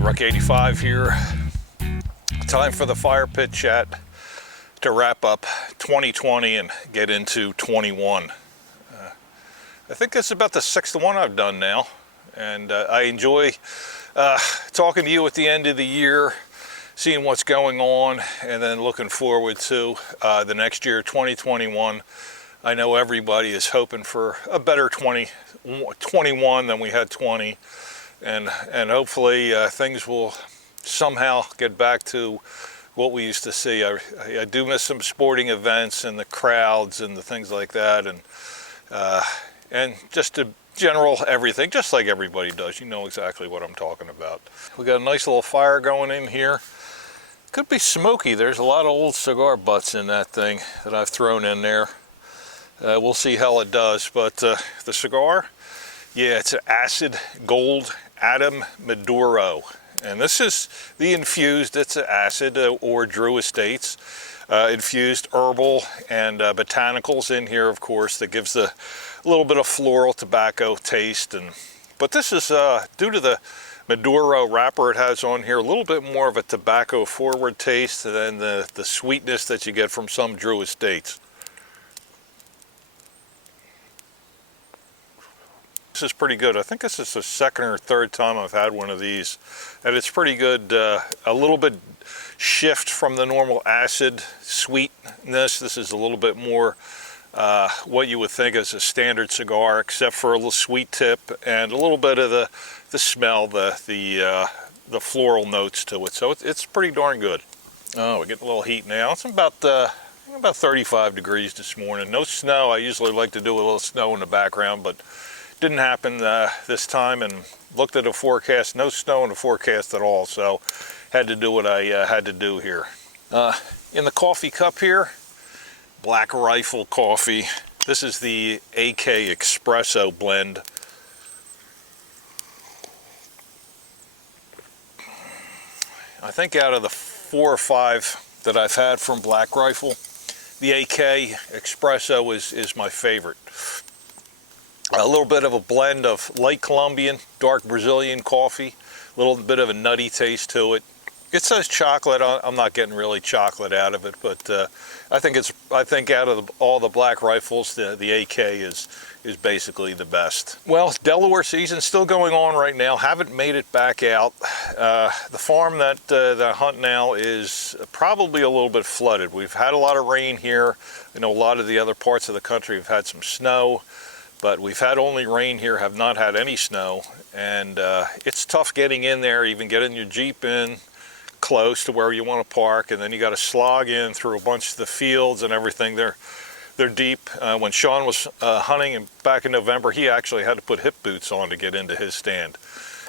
Ruck 85 here. Time for the fire pit chat to wrap up 2020 and get into 21. I think this is about the sixth one I've done now, and I enjoy talking to you at the end of the year, seeing what's going on, and then looking forward to the next year, 2021. I know everybody is hoping for a better 2021 than we had 20, and hopefully things will somehow get back to what we used to see. I do miss some sporting events and the crowds and the things like that, and just a general everything, just like everybody does. You know exactly what I'm talking about. We got a nice little fire going in here. Could be smoky. There's a lot of old cigar butts in that thing that I've thrown in there. We'll see how it does, but the cigar, yeah, it's an ACID Gold Atom Maduro. And this is the infused, it's an ACID or Drew Estates infused herbal and botanicals in here, of course, that gives a little bit of floral tobacco taste. But this is due to the Maduro wrapper it has on here, a little bit more of a tobacco forward taste than the sweetness that you get from some Drew Estates. This is pretty good. I think this is the second or third time I've had one of these, and it's pretty good. A little bit shift from the normal acid sweetness. This is a little bit more what you would think as a standard cigar, except for a little sweet tip and a little bit of the smell, the floral notes to it. So it's pretty darn good. Oh, we're getting a little heat now. It's about 35 degrees this morning. No snow. I usually like to do a little snow in the background, but didn't happen this time, and looked at a forecast, no snow in the forecast at all, so had to do what I had to do here. In the coffee cup here, Black Rifle coffee. This is the AK Espresso blend. I think out of the 4 or 5 that I've had from Black Rifle, the AK Espresso is my favorite. A little bit of a blend of light Colombian, dark Brazilian coffee, a little bit of a nutty taste to it. It says chocolate. I'm not getting really chocolate out of it, but I think out of all the Black Rifles, the AK is basically the best. Well, Delaware season's still going on right now. Haven't made it back out. The farm that I hunt now is probably a little bit flooded. We've had a lot of rain here. I know a lot of the other parts of the country have had some snow, but we've had only rain here, have not had any snow, and it's tough getting in there, even getting your Jeep in close to where you want to park, and then you got to slog in through a bunch of the fields and everything. They're deep. When Shawn was hunting back in November, he actually had to put hip boots on to get into his stand.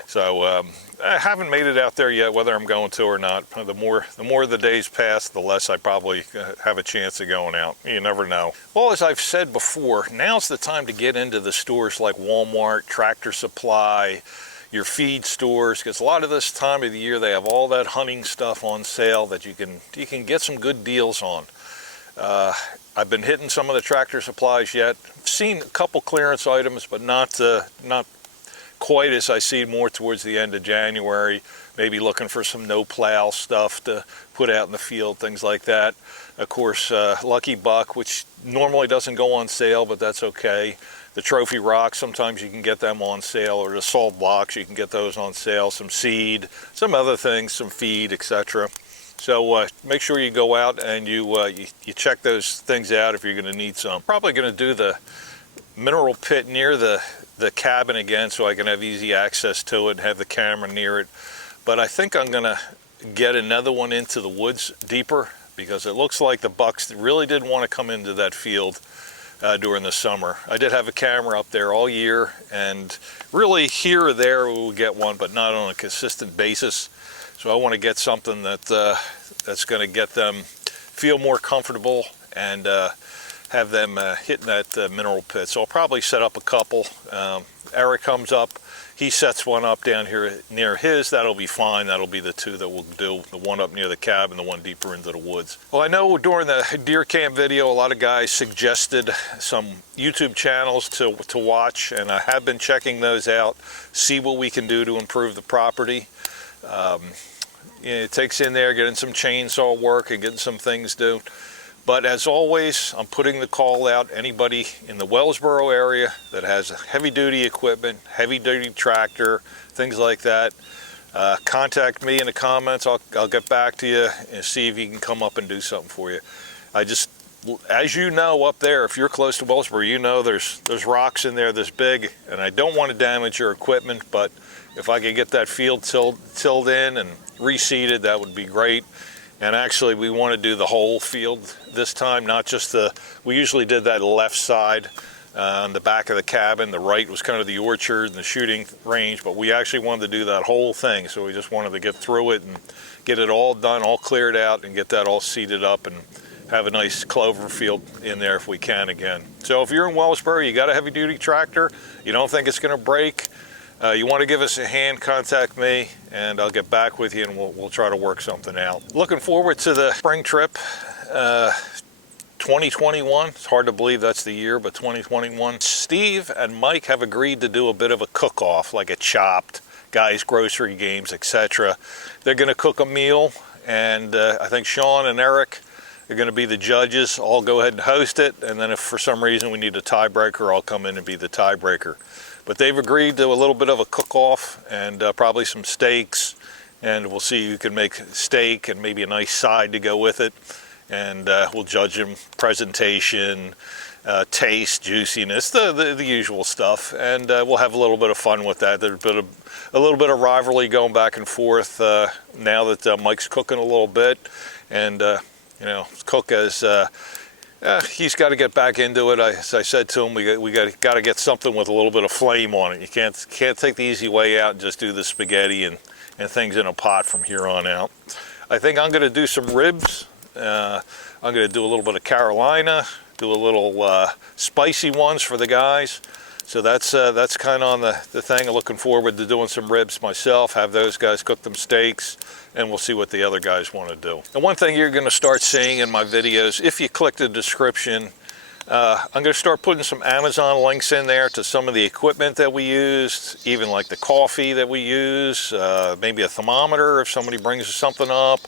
So I haven't made it out there yet, whether I'm going to or not. The more the days pass, the less I probably have a chance of going out. You never know. Well, as I've said before, now's the time to get into the stores like Walmart, Tractor Supply, your feed stores, because a lot of this time of the year they have all that hunting stuff on sale that you can get some good deals on. I've been hitting some of the Tractor Supplies yet. I've seen a couple clearance items, but not quite as I see more towards the end of January. Maybe looking for some no-plow stuff to put out in the field, things like that. Of course, Lucky Buck, which normally doesn't go on sale, but that's okay. The Trophy Rocks, sometimes you can get them on sale, or the Salt Blocks, you can get those on sale. Some seed, some other things, some feed, etc. So make sure you go out and you check those things out if you're going to need some. Probably going to do the mineral pit near the cabin again, so I can have easy access to it and have the camera near it. But I think I'm going to get another one into the woods deeper, because it looks like the bucks really didn't want to come into that field during the summer. I did have a camera up there all year, and really here or there we will get one, but not on a consistent basis. So I want to get something that's going to get them feel more comfortable and have them hitting that mineral pit. So I'll probably set up a couple. Eric comes up, he sets one up down here near his. That'll be fine. That'll be the two that we'll do, the one up near the cabin, the one deeper into the woods. Well, I know during the deer camp video, a lot of guys suggested some YouTube channels to watch, and I have been checking those out, see what we can do to improve the property. It takes in there getting some chainsaw work and getting some things done. But as always, I'm putting the call out. Anybody in the Wellsboro area that has heavy duty equipment, heavy duty tractor, things like that, contact me in the comments. I'll get back to you and see if you can come up and do something for you. As you know, up there, if you're close to Wellsboro, you know there's rocks in there this big, and I don't want to damage your equipment, but if I could get that field tilled in and reseeded, that would be great. And actually, we want to do the whole field this time, not just we usually did that left side on the back of the cabin. The right was kind of the orchard and the shooting range, but we actually wanted to do that whole thing. So we just wanted to get through it and get it all done, all cleared out, and get that all seeded up and have a nice clover field in there if we can again. So if you're in Wellsboro, you got a heavy duty tractor, you don't think it's going to break, you want to give us a hand, contact me and I'll get back with you and we'll try to work something out. Looking forward to the spring trip, 2021. It's hard to believe that's the year, but 2021. Steve and Mike have agreed to do a bit of a cook-off, like a Chopped, guys grocery games, etc. They're going to cook a meal, and I think Shawn and Eric are going to be the judges. I'll go ahead and host it, and then if for some reason we need a tiebreaker, I'll come in and be the tiebreaker. But they've agreed to a little bit of a cook-off and probably some steaks, and we'll see who can make steak and maybe a nice side to go with it, and we'll judge them presentation, taste, juiciness, the usual stuff, and we'll have a little bit of fun with that. There's been a little bit of rivalry going back and forth now that Mike's cooking a little bit, and you know, cook as he's got to get back into it. As I said to him, we got to get something with a little bit of flame on it. You can't take the easy way out and just do the spaghetti and things in a pot from here on out. I think I'm going to do some ribs. I'm going to do a little bit of Carolina, do a little spicy ones for the guys. So that's kind of on the thing. I'm looking forward to doing some ribs myself, have those guys cook them steaks, and we'll see what the other guys want to do. And one thing you're going to start seeing in my videos, if you click the description, I'm going to start putting some Amazon links in there to some of the equipment that we used, even like the coffee that we use, maybe a thermometer if somebody brings something up,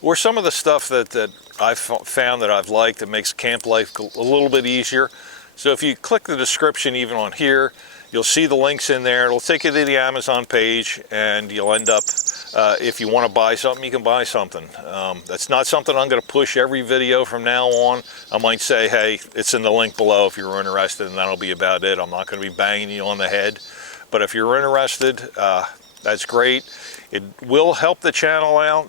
or some of the stuff that I've found that I've liked that makes camp life a little bit easier. So if you click the description even on here, you'll see the links in there. It'll take you to the Amazon page, and you'll end up, if you want to buy something, you can buy something. That's not something I'm going to push every video from now on. I might say, hey, it's in the link below if you're interested, and that'll be about it. I'm not going to be banging you on the head. But if you're interested, that's great. It will help the channel out.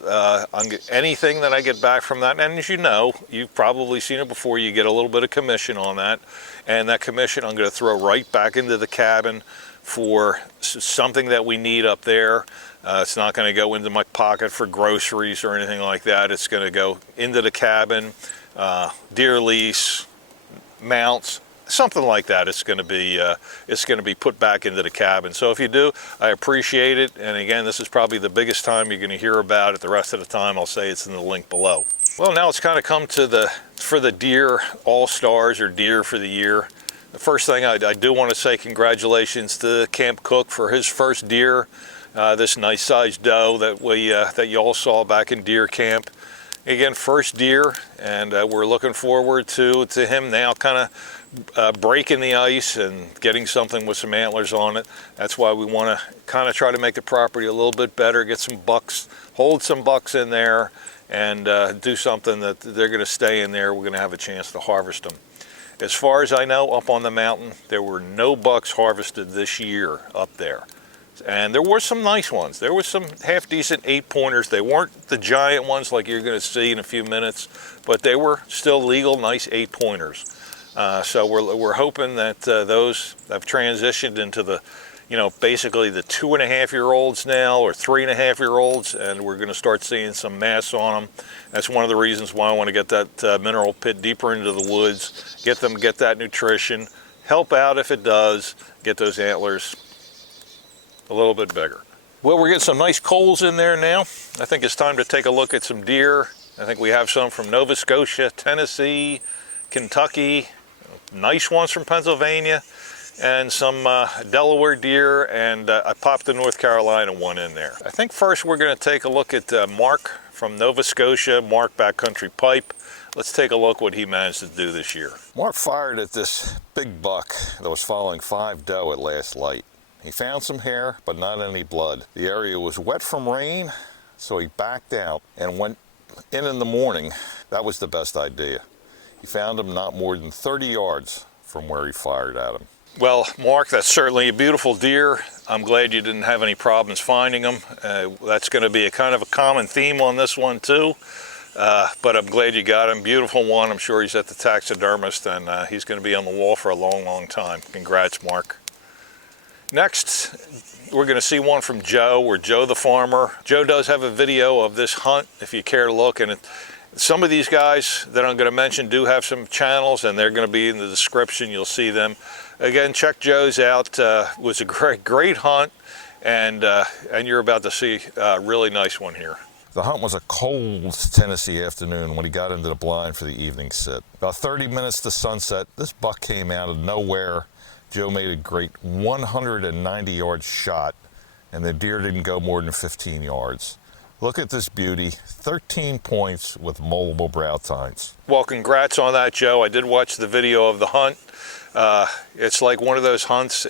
Anything that I get back from that, and as you know, you've probably seen it before, you get a little bit of commission on that. And that commission I'm going to throw right back into the cabin for something that we need up there. It's not going to go into my pocket for groceries or anything like that. It's going to go into the cabin, deer lease, mounts, something like that. It's going to be put back into the cabin. So if you do, I appreciate it. And again, this is probably the biggest time you're going to hear about it. The rest of the time, I'll say it's in the link below. Well, now it's kind of come to for the deer all-stars or deer for the year. The first thing I do want to say congratulations to Camp Cook for his first deer, this nice sized doe that you all saw back in deer camp. Again, first deer, and we're looking forward to him now kind of breaking the ice and getting something with some antlers on it. That's why we want to kind of try to make the property a little bit better, get some bucks, hold some bucks in there, and do something that they're going to stay in there. We're going to have a chance to harvest them. As far as I know, up on the mountain, there were no bucks harvested this year up there. And there were some nice ones. There were some half-decent 8-pointers. They weren't the giant ones like you're going to see in a few minutes, but they were still legal, nice 8-pointers. So we're hoping that those have transitioned into the, basically the 2.5-year-olds now, or 3.5-year-olds, and we're going to start seeing some mass on them. That's one of the reasons why I want to get that mineral pit deeper into the woods, get that nutrition, help out if it does, get those antlers a little bit bigger. Well, we're getting some nice coals in there now. I think it's time to take a look at some deer. I think we have some from Nova Scotia, Tennessee, Kentucky, nice ones from Pennsylvania. and some Delaware deer, and I popped the North Carolina one in there. I think first we're going to take a look at Mark from Nova Scotia, Mark Backcountry Pipe. Let's take a look what he managed to do this year. Mark fired at this big buck that was following 5 doe at last light. He found some hair, but not any blood. The area was wet from rain, so he backed out and went in the morning. That was the best idea. He found him not more than 30 yards from where he fired at him. Well, Mark, that's certainly a beautiful deer. I'm glad you didn't have any problems finding him. That's going to be a kind of a common theme on this one too. But I'm glad you got him. Beautiful one. I'm sure he's at the taxidermist, and he's going to be on the wall for a long, long time. Congrats, Mark. Next, we're going to see one from Joe, or Joe the farmer. Joe does have a video of this hunt if you care to look. And some of these guys that I'm going to mention do have some channels, and they're going to be in the description. You'll see them. Again, check Joe's out. It was a great hunt, and you're about to see a really nice one here. The hunt was a cold Tennessee afternoon when he got into the blind for the evening sit. About 30 minutes to sunset, this buck came out of nowhere. Joe made a great 190-yard shot, and the deer didn't go more than 15 yards. Look at this beauty, 13 points with multiple brow tines. Well, congrats on that, Joe. I did watch the video of the hunt. It's like one of those hunts,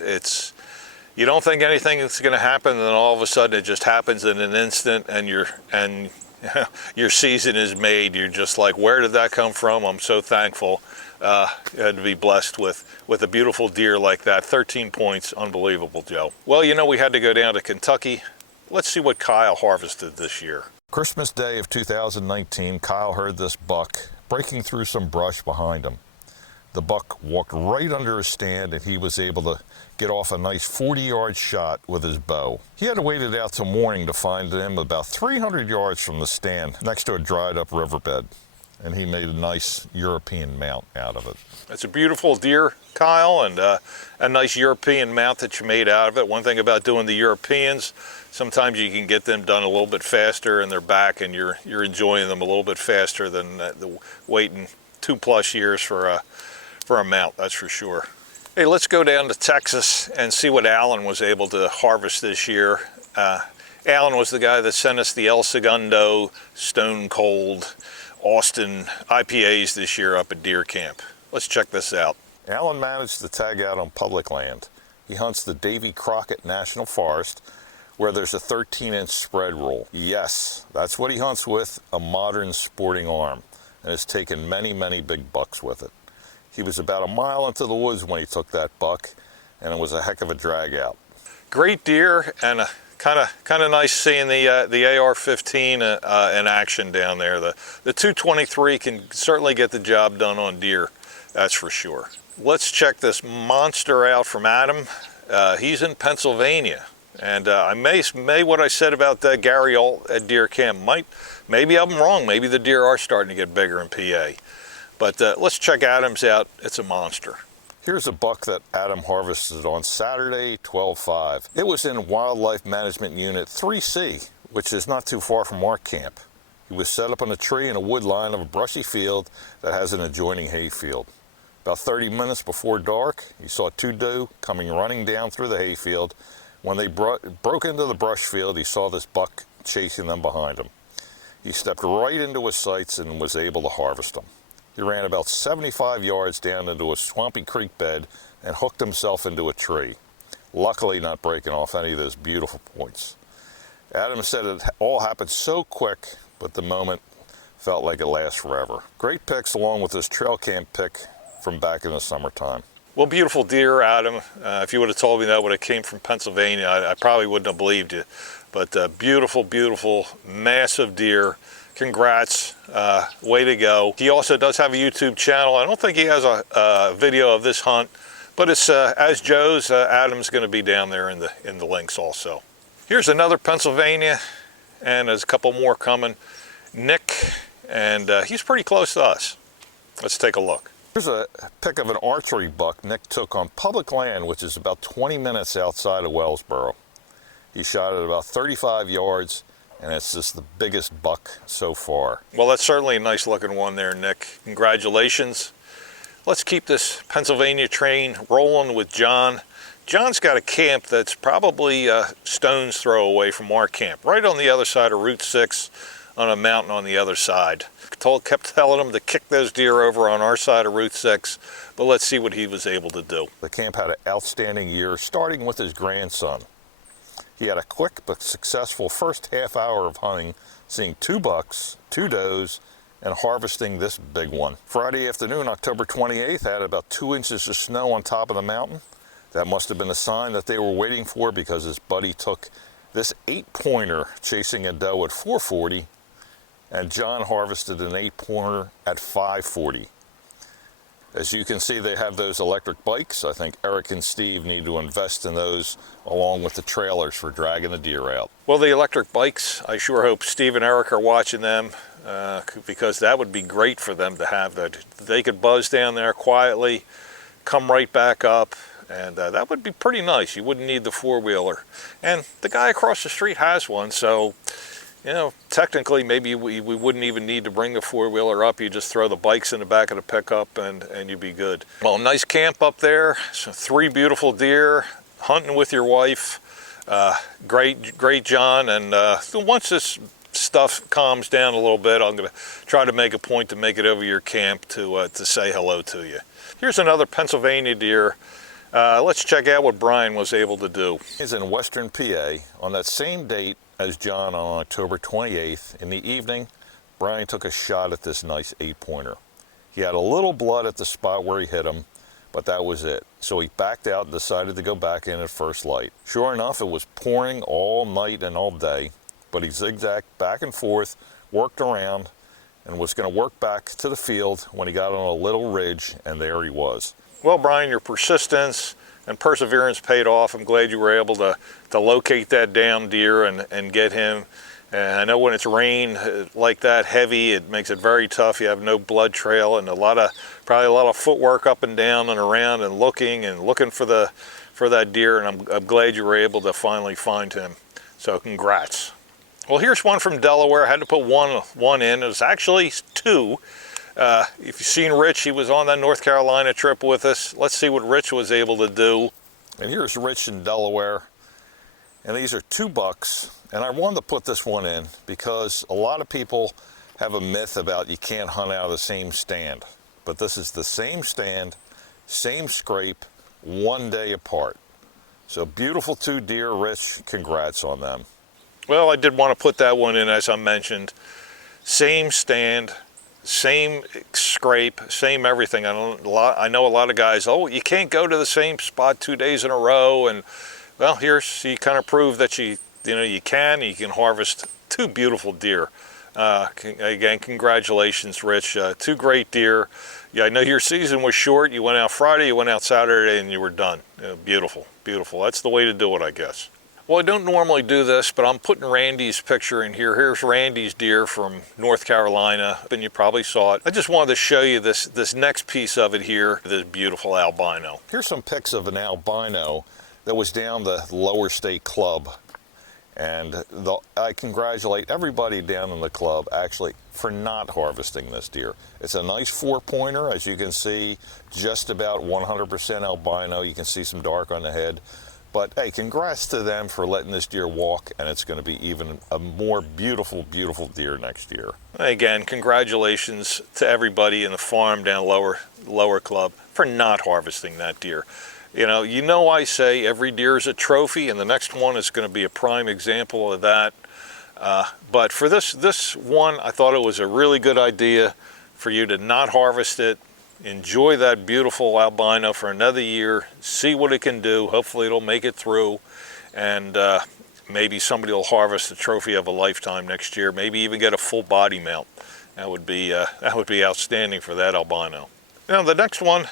you don't think anything is going to happen, and then all of a sudden it just happens in an instant, and your season is made. You're just like, where did that come from? I'm so thankful to be blessed with a beautiful deer like that. 13 points, unbelievable, Joe. Well, you know, we had to go down to Kentucky. Let's see what Kyle harvested this year. Christmas Day of 2019, Kyle heard this buck breaking through some brush behind him. The buck walked right under his stand, and he was able to get off a nice 40-yard shot with his bow. He had to wait it out till morning to find him about 300 yards from the stand next to a dried-up riverbed, and he made a nice European mount out of it. That's a beautiful deer, Kyle, and a nice European mount that you made out of it. One thing about doing the Europeans, sometimes you can get them done a little bit faster, and they're back, and you're enjoying them a little bit faster than the waiting 2+ years for a mount, that's for sure. Hey, let's go down to Texas and see what Alan was able to harvest this year. Alan was the guy that sent us the El Segundo Stone Cold Austin IPAs this year up at deer camp. Let's check this out. Alan managed to tag out on public land. He hunts the Davy Crockett National Forest, where there's a 13-inch spread rule. Yes, that's what he hunts with, a modern sporting arm, and has taken many, many big bucks with it. He was about a mile into the woods when he took that buck, and it was a heck of a drag out. Great deer, and kind of nice seeing the AR-15 in action down there. The 223 can certainly get the job done on deer, that's for sure. Let's check this monster out from Adam. He's in Pennsylvania, and I may what I said about Gary Alt at deer camp. Maybe I'm wrong. Maybe the deer are starting to get bigger in PA. But let's check Adam's out. It's a monster. Here's a buck that Adam harvested on Saturday, 12/5. It was in Wildlife Management Unit 3C, which is not too far from our camp. He was set up on a tree in a wood line of a brushy field that has an adjoining hay field. About 30 minutes before dark, he saw 2 doe coming running down through the hay field. When they broke into the brush field, he saw this buck chasing them behind him. He stepped right into his sights and was able to harvest them. He ran about 75 yards down into a swampy creek bed and hooked himself into a tree, luckily not breaking off any of those beautiful points. Adam said it all happened so quick, but the moment felt like it lasts forever. Great picks along with his trail camp pick from back in the summertime. Well, beautiful deer, Adam. If you would have told me that when it came from Pennsylvania, I probably wouldn't have believed you. But beautiful, beautiful, massive deer. Congrats, way to go. He also does have a YouTube channel. I don't think he has a video of this hunt, but it's as Joe's. Adam's going to be down there in the links also. Here's another Pennsylvania, and there's a couple more coming. Nick, and he's pretty close to us. Let's take a look. Here's a pic of an archery buck Nick took on public land, which is about 20 minutes outside of Wellsboro. He shot at about 35 yards. And it's just the biggest buck so far. Well, that's certainly a nice looking one there, Nick. Congratulations. Let's keep this Pennsylvania train rolling with John. John's got a camp that's probably a stone's throw away from our camp, right on the other side of Route 6 on a mountain on the other side. Kept telling him to kick those deer over on our side of Route 6, but let's see what he was able to do. The camp had an outstanding year, starting with his grandson. He had a quick but successful first half hour of hunting, seeing 2 bucks, 2 does, and harvesting this big one. Friday afternoon, October 28th, had about 2 inches of snow on top of the mountain. That must have been a sign that they were waiting for, because his buddy took this 8-pointer chasing a doe at 440, and John harvested an 8-pointer at 540. As you can see, they have those electric bikes. I think Eric and Steve need to invest in those along with the trailers for dragging the deer out. Well, the electric bikes, I sure hope Steve and Eric are watching them, because that would be great for them to have that. They could buzz down there quietly, come right back up, and that would be pretty nice. You wouldn't need the 4-wheeler. And the guy across the street has one, so you know, technically maybe we wouldn't even need to bring the 4-wheeler up. You just throw the bikes in the back of the pickup and you'd be good. Well, nice camp up there. So 3 beautiful deer, hunting with your wife. Great John. And once this stuff calms down a little bit, I'm going to try to make a point to make it over your camp to say hello to you. Here's another Pennsylvania deer. Let's check out what Brian was able to do. He's in Western PA on that same date as John on October 28th. In the evening, Brian took a shot at this nice 8-pointer. He had a little blood at the spot where he hit him, but that was it. So he backed out and decided to go back in at first light. Sure enough, it was pouring all night and all day, but he zigzagged back and forth, worked around, and was going to work back to the field when he got on a little ridge, and there he was. Well, Brian, your persistence and perseverance paid off. I'm glad you were able to locate that damn deer and get him. And I know when it's rain like that, heavy, it makes it very tough. You have no blood trail and probably a lot of footwork up and down and around and looking for that deer. And I'm glad you were able to finally find him. So congrats. Well, here's one from Delaware. I had to put one in. It was actually 2. If you've seen Rich, he was on that North Carolina trip with us. Let's see what Rich was able to do. And here's Rich in Delaware. And these are 2 bucks. And I wanted to put this one in because a lot of people have a myth about you can't hunt out of the same stand. But this is the same stand, same scrape, 1 day apart. So beautiful 2 deer, Rich. Congrats on them. Well, I did want to put that one in, as I mentioned. Same stand, same scrape, same everything. I know a lot of guys, oh, you can't go to the same spot 2 days in a row. And well, here's, you kind of prove that you can harvest 2 beautiful deer. Again, congratulations, Rich. 2 great deer. Yeah, I know your season was short. You went out Friday, you went out Saturday, and you were done. Beautiful, beautiful. That's the way to do it, I guess. Well, I don't normally do this, but I'm putting Randy's picture in here. Here's Randy's deer from North Carolina, and you probably saw it. I just wanted to show you this next piece of it here, this beautiful albino. Here's some pics of an albino that was down the Lower State Club. And I congratulate everybody down in the club, actually, for not harvesting this deer. It's a nice 4-pointer, as you can see, just about 100% albino. You can see some dark on the head. But hey, congrats to them for letting this deer walk, and it's going to be even a more beautiful, beautiful deer next year. Again, congratulations to everybody in the farm down Lower Club for not harvesting that deer. You know, I say every deer is a trophy, and the next one is going to be a prime example of that. But for this one, I thought it was a really good idea for you to not harvest it. Enjoy that beautiful albino for another year, see what it can do. Hopefully it'll make it through, and maybe somebody will harvest the trophy of a lifetime next year, maybe even get a full body mount. That would be outstanding for that albino. Now the next one,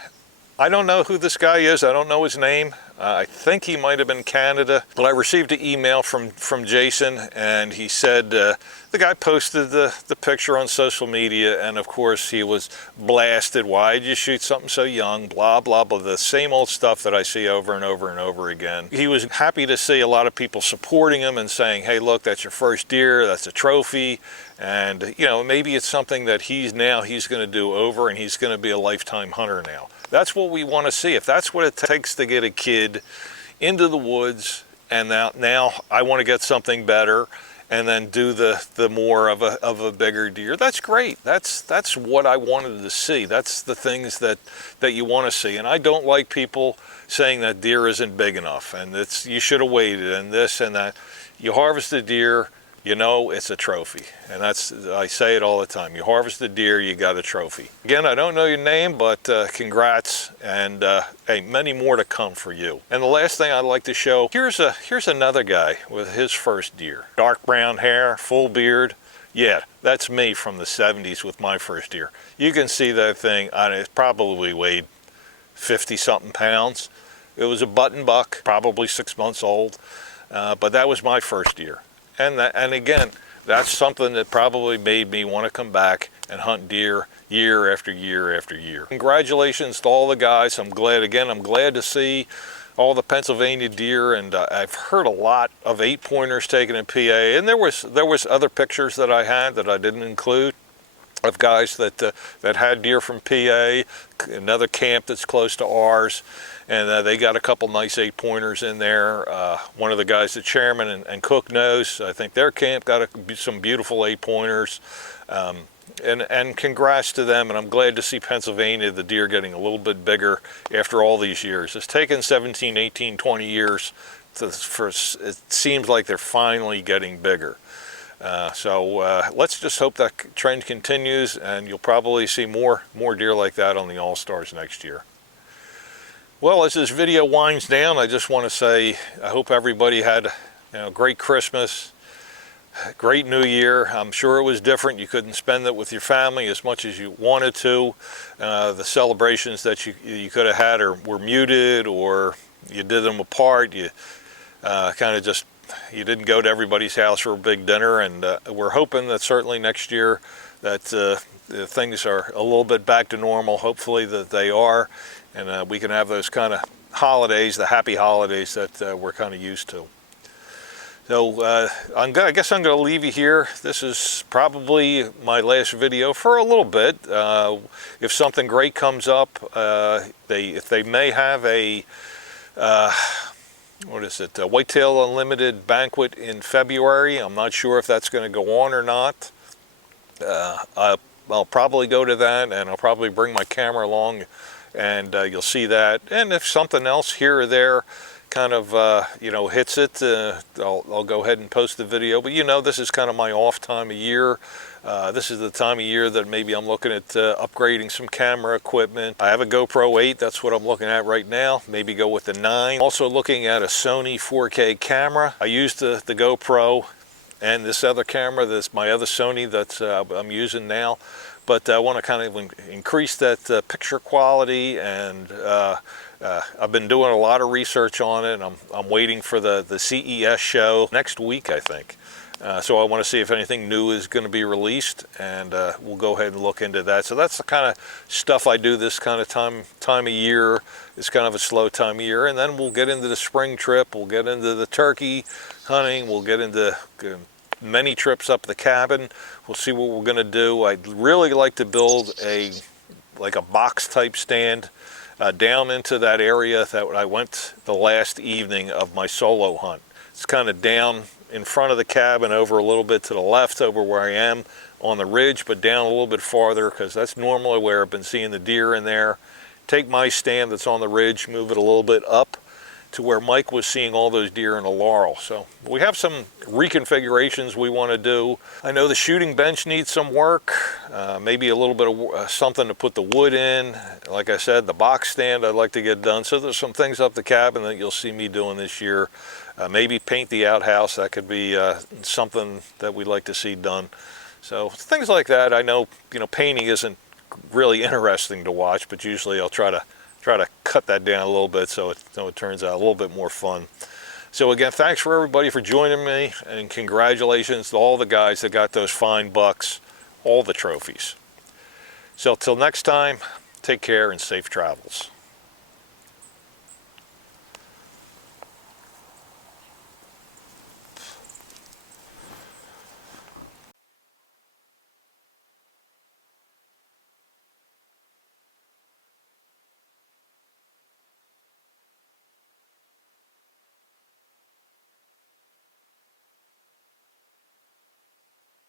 I don't know who this guy is. I don't know his name. I think he might have been Canada, but I received an email from Jason, and he said the guy posted the picture on social media, and of course he was blasted. Why'd you shoot something so young? Blah, blah, blah. The same old stuff that I see over and over and over again. He was happy to see a lot of people supporting him and saying, hey, look, that's your first deer. That's a trophy. And, you know, maybe it's something that he's going to do over, and he's going to be a lifetime hunter now. That's what we want to see. If that's what it takes to get a kid into the woods, and now I want to get something better, and then do the more of a bigger deer, that's great. That's what I wanted to see. That's the things that you want to see. And I don't like people saying that deer isn't big enough, and you should have waited, and this and that. You harvest a deer, you know it's a trophy. And I say it all the time. You harvest a deer, you got a trophy. Again, I don't know your name, but congrats, and hey, many more to come for you. And the last thing I'd like to show, here's another guy with his first deer. Dark brown hair, full beard. Yeah, that's me from the 70s with my first deer. You can see that thing, it probably weighed 50-something pounds. It was a button buck, probably 6 months old, but that was my first deer. And again, that's something that probably made me want to come back and hunt deer year after year after year. Congratulations to all the guys. I'm glad to see all the Pennsylvania deer, and I've heard a lot of 8-pointers taken in PA, and there was other pictures that I had that I didn't include of guys that had deer from PA, another camp that's close to ours, and they got a couple nice 8-pointers in there. One of the guys, the chairman and cook knows, I think their camp got some beautiful 8-pointers. And congrats to them, and I'm glad to see Pennsylvania, the deer getting a little bit bigger after all these years. It's taken 17, 18, 20 years it seems like they're finally getting bigger. So let's just hope that trend continues, and you'll probably see more deer like that on the All-Stars next year. Well, as this video winds down, I just want to say I hope everybody had a great Christmas, great New Year. I'm sure it was different. You couldn't spend it with your family as much as you wanted to. The celebrations that you could have had were muted, or you did them apart. You kind of just, you didn't go to everybody's house for a big dinner, and we're hoping that certainly next year that things are a little bit back to normal. Hopefully that they are, and we can have those kind of holidays, the happy holidays that we're kind of used to. So I guess I'm going to leave you here. This is probably my last video for a little bit. If something great comes up, if they may have a Whitetail Unlimited banquet in February. I'm not sure if that's going to go on or not. I'll probably go to that, and I'll probably bring my camera along, and you'll see that. And if something else here or there kind of hits it, I'll go ahead and post the video. But this is kind of my off time of year. This is the time of year that maybe I'm looking at upgrading some camera equipment. I have a GoPro 8, that's what I'm looking at right now. Maybe go with the 9. Also looking at a Sony 4K camera. I used the GoPro and this other camera, my other Sony that I'm using now. But I want to kind of increase that picture quality, and I've been doing a lot of research on it. I'm waiting for the CES show next week, I think. So I want to see if anything new is going to be released, and we'll go ahead and look into that. So that's the kind of stuff I do this kind of time of year. It's kind of a slow time of year, and then we'll get into the spring trip. We'll get into the turkey hunting. We'll get into many trips up the cabin. We'll see what we're going to do. I'd really like to build like a box type stand down into that area that I went the last evening of my solo hunt. It's kind of down in front of the cabin, over a little bit to the left over where I am on the ridge, but down a little bit farther, because that's normally where I've been seeing the deer in there. Take my stand that's on the ridge, move it a little bit up to where Mike was seeing all those deer in the laurel. So we have some reconfigurations we want to do. I know the shooting bench needs some work, maybe a little bit of something to put the wood in. Like I said, the box stand I'd like to get done. So there's some things up the cabin that you'll see me doing this year. Maybe paint the outhouse. That could be something that we'd like to see done. So things like that. I know painting isn't really interesting to watch, but usually I'll try to try to cut that down a little bit so it turns out a little bit more fun. So again, thanks for everybody for joining me, and congratulations to all the guys that got those fine bucks, all the trophies. So till next time, take care and safe travels.